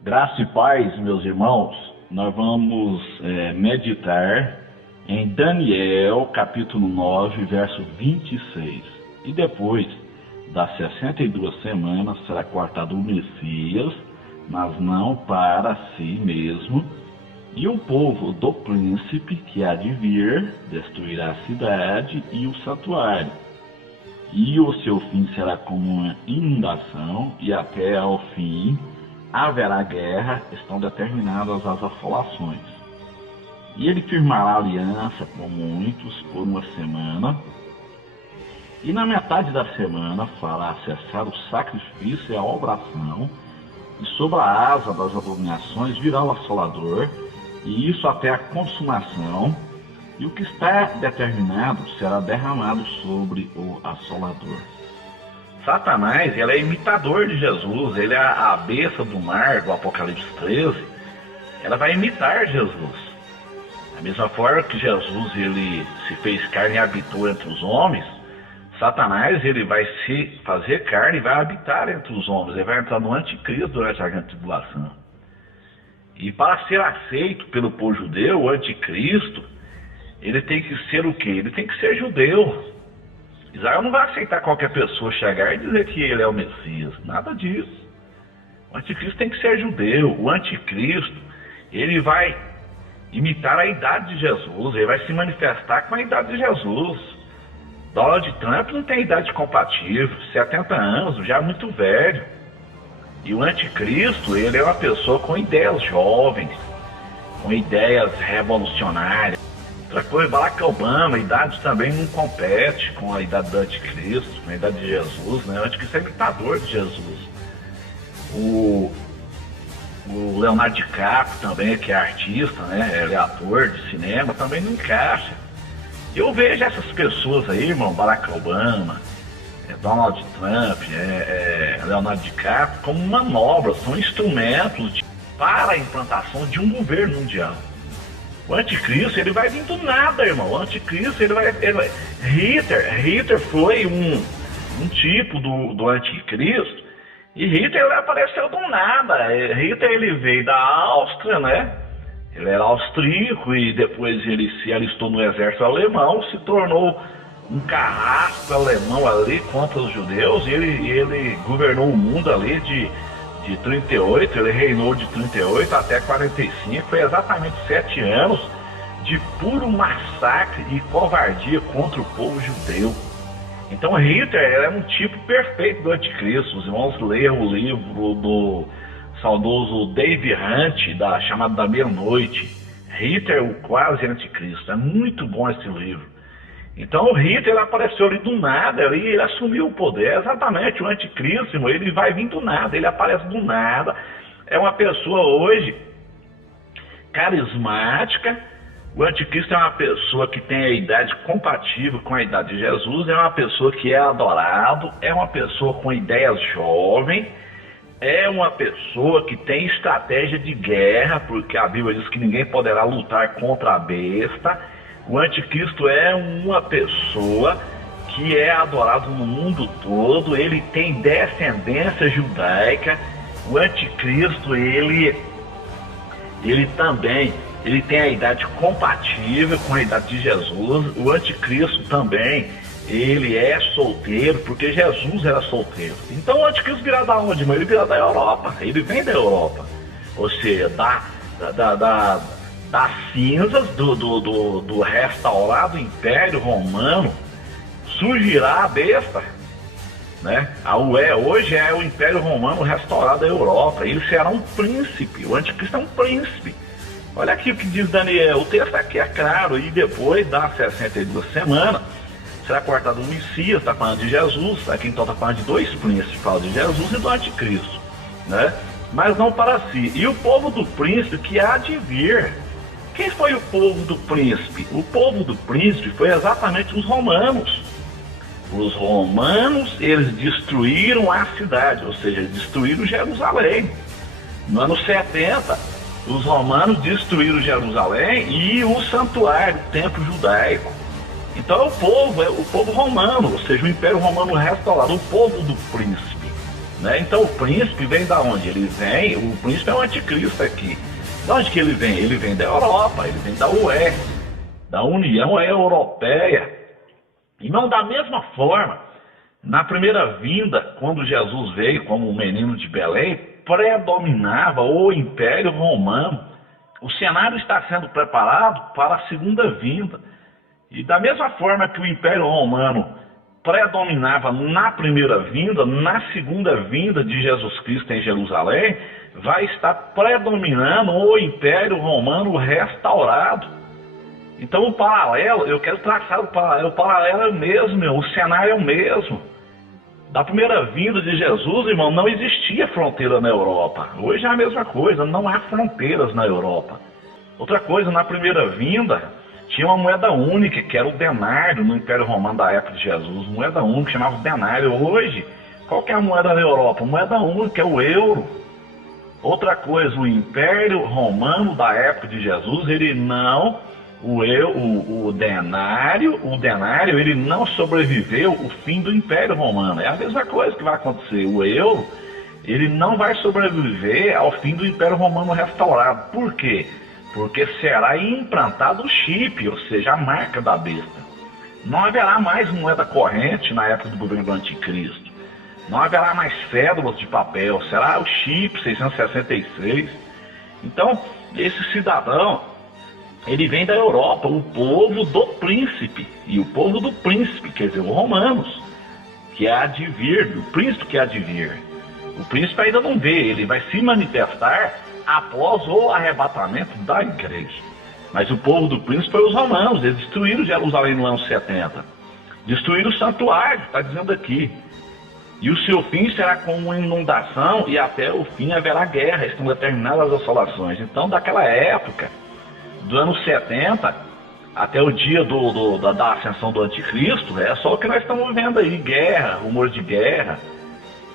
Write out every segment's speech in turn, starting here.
Graça e paz, meus irmãos, nós vamos meditar em Daniel, capítulo 9, verso 26. E depois das 62 semanas será cortado o Messias, mas não para si mesmo. E o povo do príncipe que há de vir destruirá a cidade e o santuário. E o seu fim será como uma inundação, e até ao fim haverá guerra, estão determinadas as assolações. E ele firmará aliança com muitos por uma semana, e na metade da semana fará cessar o sacrifício e a obração, e sobre a asa das abominações virá o assolador, e isso até a consumação, e o que está determinado será derramado sobre o assolador. Satanás, ele é imitador de Jesus, ele é a besta do mar do Apocalipse 13, ela vai imitar Jesus. Da mesma forma que Jesus ele se fez carne e habitou entre os homens, Satanás ele vai se fazer carne e vai habitar entre os homens, ele vai entrar no anticristo durante a grande tribulação. E para ser aceito pelo povo judeu, o anticristo, ele tem que ser o quê? Ele tem que ser judeu. Israel não vai aceitar qualquer pessoa chegar e dizer que ele é o Messias, nada disso. O anticristo tem que ser judeu. O anticristo, ele vai imitar a idade de Jesus, ele vai se manifestar com a idade de Jesus. Donald Trump não tem idade compatível, 70 anos, já é muito velho. E o anticristo, ele é uma pessoa com ideias jovens, com ideias revolucionárias. Outra coisa, Barack Obama, a idade também não compete com a idade do anticristo, com a idade de Jesus, né? O anticristo é imitador de Jesus. O Leonardo DiCaprio também, que é artista, né? Ele é ator de cinema, também não encaixa. Eu vejo essas pessoas aí, irmão, Barack Obama, Donald Trump, Leonardo DiCaprio, como manobras, são instrumentos para a implantação de um governo mundial. O anticristo, ele vai vir do nada, irmão. O anticristo, ele vai Hitler foi um tipo do anticristo, e Hitler ele apareceu do nada. Hitler ele veio da Áustria, né? Ele era austríaco e depois ele se alistou no exército alemão, se tornou um carrasco alemão ali contra os judeus, e ele governou o mundo ali de 38, ele reinou de 38 até 45, foi exatamente 7 anos de puro massacre e covardia contra o povo judeu. Então Hitler é um tipo perfeito do anticristo. Os irmãos leiam o livro do saudoso Dave Hunt, chamado Da Meia-Noite, Hitler, o quase anticristo. É muito bom esse livro. Então o Hitler apareceu ali do nada, ele assumiu o poder, exatamente o anticristo, ele vai vir do nada, ele aparece do nada, é uma pessoa hoje carismática. O anticristo é uma pessoa que tem a idade compatível com a idade de Jesus, é uma pessoa que é adorado, é uma pessoa com ideias jovens, é uma pessoa que tem estratégia de guerra, porque a Bíblia diz que ninguém poderá lutar contra a besta. O anticristo é uma pessoa que é adorado no mundo todo, ele tem descendência judaica. O anticristo, ele também tem a idade compatível com a idade de Jesus. O anticristo também, ele é solteiro, porque Jesus era solteiro. Então o anticristo virá da onde, irmão? Ele virá da Europa, ele vem da Europa, ou seja, das cinzas do restaurado Império Romano surgirá a besta, né? Hoje é o Império Romano restaurado à Europa. Ele será um príncipe. O anticristo é um príncipe. Olha aqui o que diz Daniel. O texto aqui é claro. E depois das 62 semanas será cortado o Messias. Está falando de Jesus. Aqui então está falando de dois príncipes. Fala de Jesus e do anticristo, né? Mas não para si. E o povo do príncipe que há de vir. Quem foi o povo do príncipe? O povo do príncipe foi exatamente os romanos. Os romanos, eles destruíram a cidade, ou seja, destruíram Jerusalém. No ano 70, os romanos destruíram Jerusalém e o santuário, o templo judaico. Então é o povo romano, ou seja, o Império Romano restaurado, o povo do príncipe. né? Então o príncipe vem da onde? O príncipe é o anticristo aqui. De onde que ele vem? Ele vem da Europa, ele vem da UE, da União Europeia. E não da mesma forma, na primeira vinda, quando Jesus veio como um menino de Belém, predominava o Império Romano. O cenário está sendo preparado para a segunda vinda. E da mesma forma que o Império Romano predominava na primeira vinda, na segunda vinda de Jesus Cristo em Jerusalém, vai estar predominando o Império Romano restaurado. Então o paralelo, eu quero traçar o paralelo é o mesmo, o cenário é o mesmo. Da primeira vinda de Jesus, irmão, não existia fronteira na Europa. Hoje é a mesma coisa, não há fronteiras na Europa. Outra coisa, na primeira vinda, tinha uma moeda única, que era o denário no Império Romano da época de Jesus. Moeda única, chamava denário. Hoje, qual que é a moeda na Europa? Moeda única, é o euro. Outra coisa, o Império Romano da época de Jesus, ele não... O denário, ele não sobreviveu o fim do Império Romano. É a mesma coisa que vai acontecer. O euro, ele não vai sobreviver ao fim do Império Romano restaurado. Por quê? Porque será implantado o chip, ou seja, a marca da besta. Não haverá mais moeda corrente na época do governo do Anticristo. Não haverá mais cédulas de papel. Será o chip 666. Então, esse cidadão, ele vem da Europa, o povo do príncipe. E o povo do príncipe, quer dizer, os romanos, que há de vir, o príncipe que há de vir. O príncipe ainda não vê, ele vai se manifestar após o arrebatamento da igreja. Mas o povo do príncipe foi os romanos, eles destruíram Jerusalém no ano 70. Destruíram o santuário, está dizendo aqui. E o seu fim será com uma inundação e até o fim haverá guerra, estão determinadas as assolações. Então, daquela época, do ano 70 até o dia da ascensão do anticristo, é só o que nós estamos vendo aí, guerra, rumor de guerra,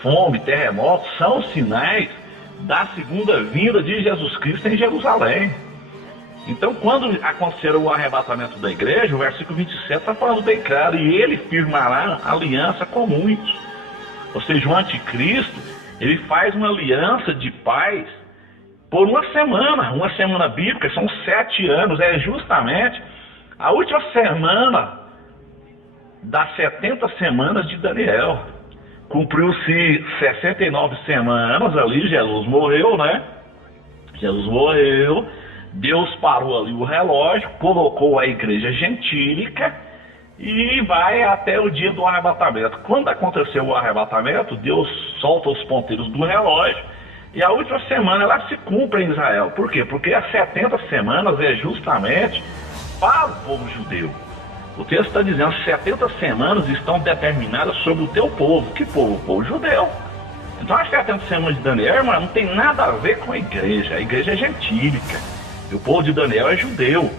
fome, terremotos, são sinais da segunda vinda de Jesus Cristo em Jerusalém. Então, quando acontecer o arrebatamento da igreja, o versículo 27 está falando bem claro, e ele firmará aliança com muitos. Ou seja, o anticristo, ele faz uma aliança de paz por uma semana bíblica, são 7 anos, é justamente a última semana das 70 semanas de Daniel. Cumpriu-se 69 semanas ali, Jesus morreu, né? Jesus morreu, Deus parou ali o relógio, colocou a igreja gentílica e vai até o dia do arrebatamento. Quando aconteceu o arrebatamento, Deus solta os ponteiros do relógio e a última semana ela se cumpre em Israel. Por quê? Porque as 70 semanas é justamente para o povo judeu. O texto está dizendo que 70 semanas estão determinadas sobre o teu povo. Que povo? O povo judeu. Então as 70 semanas de Daniel, irmão, não tem nada a ver com a igreja. A igreja é gentílica. E o povo de Daniel é judeu.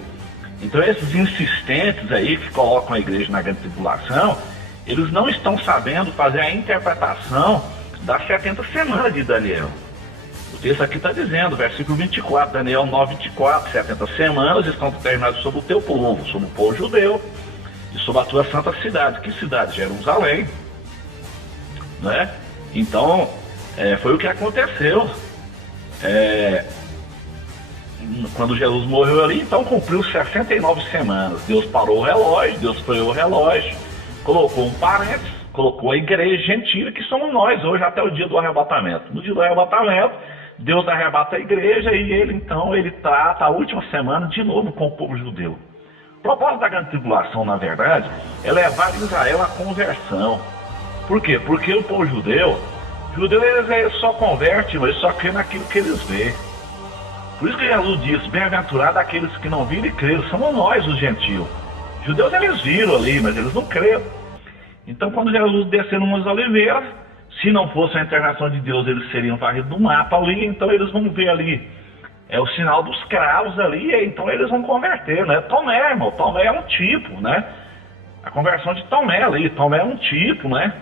Então esses insistentes aí que colocam a igreja na grande tribulação, eles não estão sabendo fazer a interpretação das 70 semanas de Daniel. O texto aqui está dizendo, versículo 24, Daniel 9, 24, 70 semanas estão determinadas sobre o teu povo, sobre o povo judeu e sobre a tua santa cidade. Que cidade? Jerusalém. Né? Então, foi o que aconteceu. Quando Jesus morreu ali, então cumpriu 69 semanas. Deus parou o relógio, Deus freou o relógio, colocou um parênteses, colocou a igreja gentil, que somos nós hoje até o dia do arrebatamento. No dia do arrebatamento, Deus arrebata a igreja e ele trata a última semana de novo com o povo judeu. O propósito da grande tribulação, na verdade, é levar Israel à conversão. Por quê? Porque o povo judeu eles só convertem, eles só crê naquilo que eles vê. Por isso que Jesus diz, bem-aventurado aqueles que não viram e creram, somos nós os gentios. Os judeus eles viram ali, mas eles não creram. Então quando Jesus desceu no Monte das Oliveiras, se não fosse a intervenção de Deus, eles seriam varridos do mapa ali, então eles vão ver ali, o sinal dos cravos ali, e então eles vão converter, né? Tomé, irmão, Tomé é um tipo, né? A conversão de Tomé ali, Tomé é um tipo, né?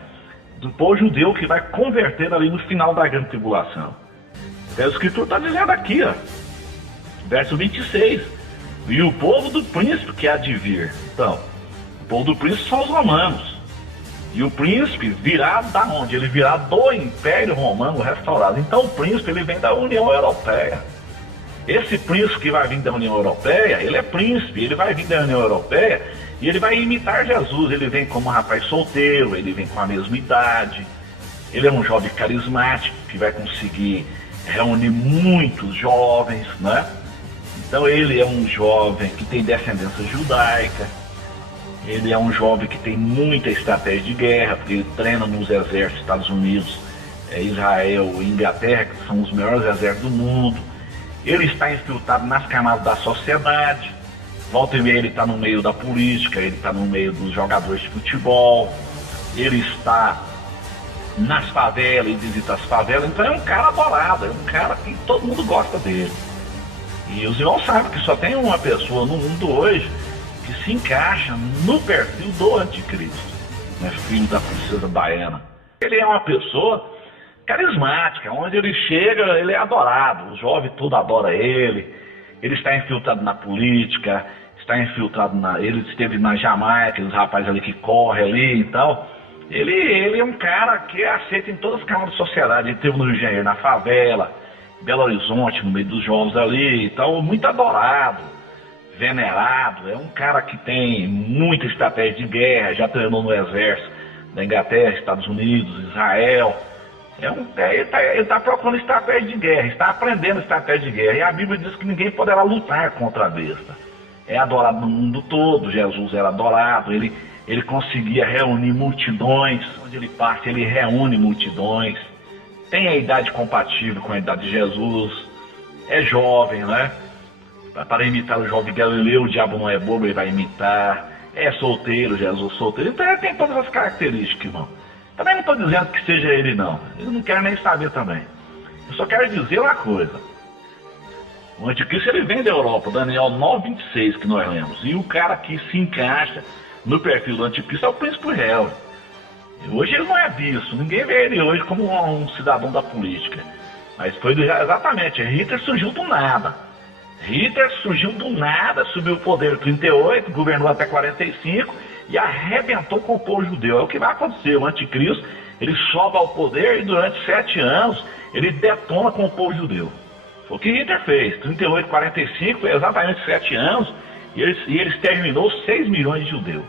Do povo judeu que vai converter ali no final da grande tribulação. Então, a Escritura está dizendo aqui, ó, verso 26, e o povo do príncipe que há de vir. Então, o povo do príncipe são os romanos. E o príncipe virá da onde? Ele virá do Império Romano restaurado. Então o príncipe ele vem da União Europeia. Esse príncipe que vai vir da União Europeia, ele é príncipe, ele vai vir da União Europeia e ele vai imitar Jesus. Ele vem como um rapaz solteiro, ele vem com a mesma idade, ele é um jovem carismático que vai conseguir reunir muitos jovens, né? Então ele é um jovem que tem descendência judaica, ele é um jovem que tem muita estratégia de guerra, porque ele treina nos exércitos dos Estados Unidos, Israel e Inglaterra, que são os melhores exércitos do mundo. Ele está infiltrado nas camadas da sociedade, volta e meia ele está no meio da política, ele está no meio dos jogadores de futebol, ele está nas favelas e visita as favelas, então é um cara adorado, é um cara que todo mundo gosta dele. E os irmãos sabem que só tem uma pessoa no mundo hoje que se encaixa no perfil do anticristo, né? Filho da princesa Diana. Ele é uma pessoa carismática, onde ele chega, ele é adorado, o jovem todo adora ele, ele está infiltrado na política, está infiltrado ele esteve na Jamaica, os rapazes ali que correm ali e tal. Ele é um cara que é aceito em todas as camadas da sociedade. Ele esteve no Rio de Janeiro, na favela, Belo Horizonte, no meio dos jovens ali e tal, muito adorado, venerado. É um cara que tem muita estratégia de guerra, já treinou no exército da Inglaterra, Estados Unidos, Israel. Ele está procurando estratégia de guerra, está aprendendo estratégia de guerra. E a Bíblia diz que ninguém poderá lutar contra a besta. É adorado no mundo todo, Jesus era adorado, ele conseguia reunir multidões, onde ele passa ele reúne multidões, tem a idade compatível com a idade de Jesus, é jovem, né? Para imitar o jovem Galileu, o diabo não é bobo, ele vai imitar, é solteiro, Jesus solteiro, então ele tem todas as características, irmão. Também não estou dizendo que seja ele não, eu não quero nem saber também, eu só quero dizer uma coisa. O anticristo ele vem da Europa, Daniel 9:26 que nós lemos, e o cara que se encaixa no perfil do anticristo é o príncipe réu. Hoje ele não é visto, ninguém vê ele hoje como um cidadão da política. Mas foi exatamente, Hitler surgiu do nada. Hitler surgiu do nada, subiu o poder em 38, governou até 45 e arrebentou com o povo judeu. É o que vai acontecer, o anticristo, ele sobe ao poder e durante 7 anos ele detona com o povo judeu. Foi o que Hitler fez, 38, 45, foi exatamente 7 anos, e ele exterminou 6 milhões de judeus.